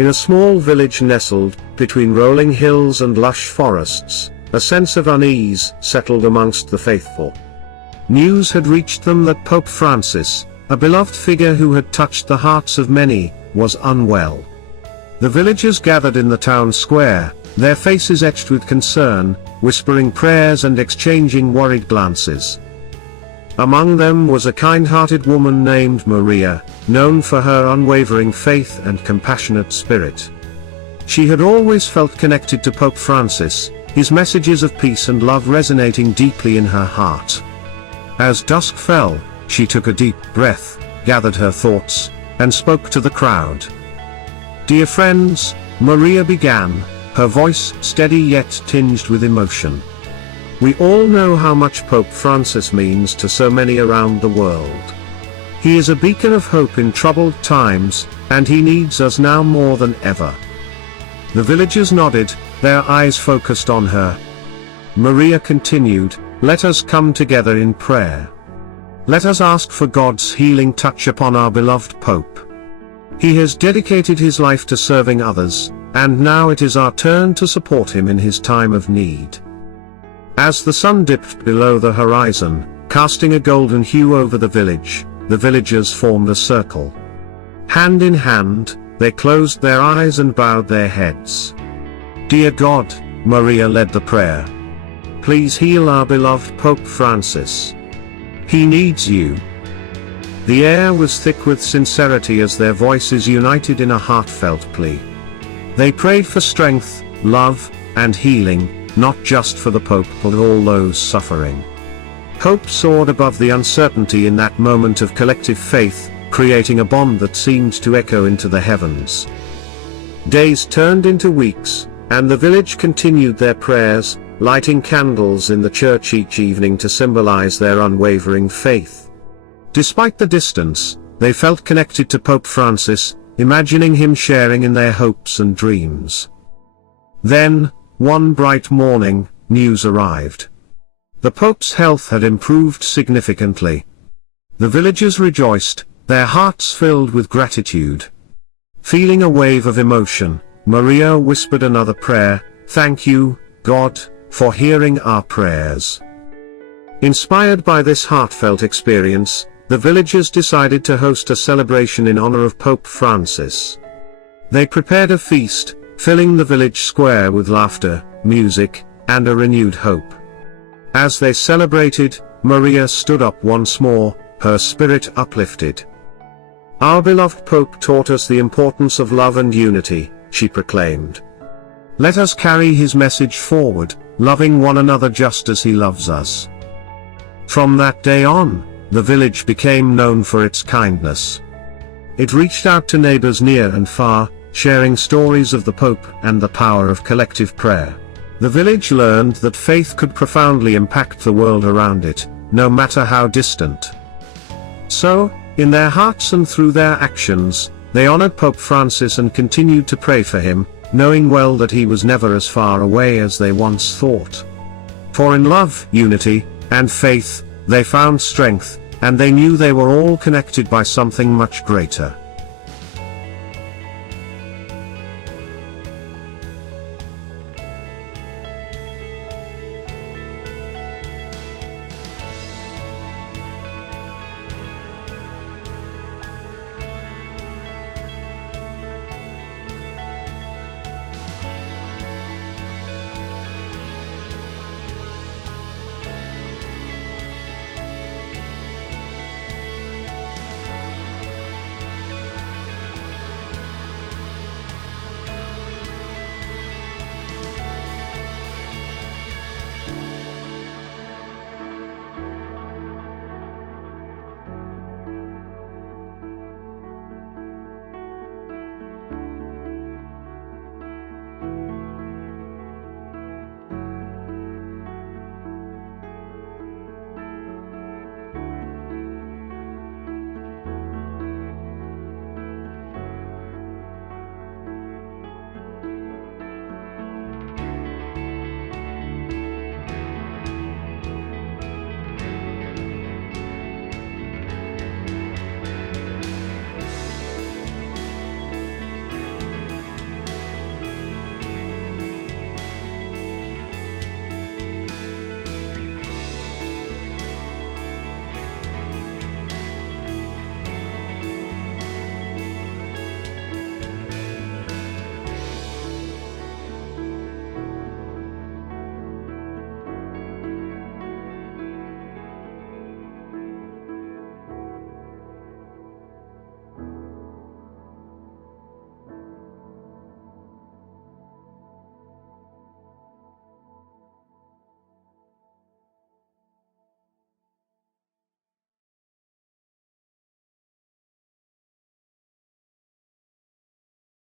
In a small village nestled between rolling hills and lush forests, a sense of unease settled amongst the faithful. News had reached them that Pope Francis, a beloved figure who had touched the hearts of many, was unwell. The villagers gathered in the town square, their faces etched with concern, whispering prayers and exchanging worried glances. Among them was a kind-hearted woman named Maria, known for her unwavering faith and compassionate spirit. She had always felt connected to Pope Francis, his messages of peace and love resonating deeply in her heart. As dusk fell, she took a deep breath, gathered her thoughts, and spoke to the crowd. "Dear friends," Maria began, her voice steady yet tinged with emotion. "We all know how much Pope Francis means to so many around the world. He is a beacon of hope in troubled times, and he needs us now more than ever." The villagers nodded, their eyes focused on her. Maria continued, "Let us come together in prayer. Let us ask for God's healing touch upon our beloved Pope. He has dedicated his life to serving others, and now it is our turn to support him in his time of need." As the sun dipped below the horizon, casting a golden hue over the villagers formed a circle. Hand in hand, they closed their eyes and bowed their heads. "Dear God," Maria led the prayer. "Please heal our beloved Pope Francis. He needs you." The air was thick with sincerity as their voices united in a heartfelt plea. They prayed for strength, love, and healing, not just for the Pope but all those suffering. Hope soared above the uncertainty in that moment of collective faith, creating a bond that seemed to echo into the heavens. Days turned into weeks, and the village continued their prayers, lighting candles in the church each evening to symbolize their unwavering faith. Despite the distance, they felt connected to Pope Francis, imagining him sharing in their hopes and dreams. Then, one bright morning, news arrived. The Pope's health had improved significantly. The villagers rejoiced, their hearts filled with gratitude. Feeling a wave of emotion, Maria whispered another prayer, "Thank you, God, for hearing our prayers." Inspired by this heartfelt experience, the villagers decided to host a celebration in honor of Pope Francis. They prepared a feast, filling the village square with laughter, music, and a renewed hope. As they celebrated, Maria stood up once more, her spirit uplifted. "Our beloved Pope taught us the importance of love and unity," she proclaimed. "Let us carry his message forward, loving one another just as he loves us." From that day on, the village became known for its kindness. It reached out to neighbors near and far, sharing stories of the Pope and the power of collective prayer. The village learned that faith could profoundly impact the world around it, no matter how distant. So, in their hearts and through their actions, they honored Pope Francis and continued to pray for him, knowing well that he was never as far away as they once thought. For in love, unity, and faith, they found strength, and they knew they were all connected by something much greater.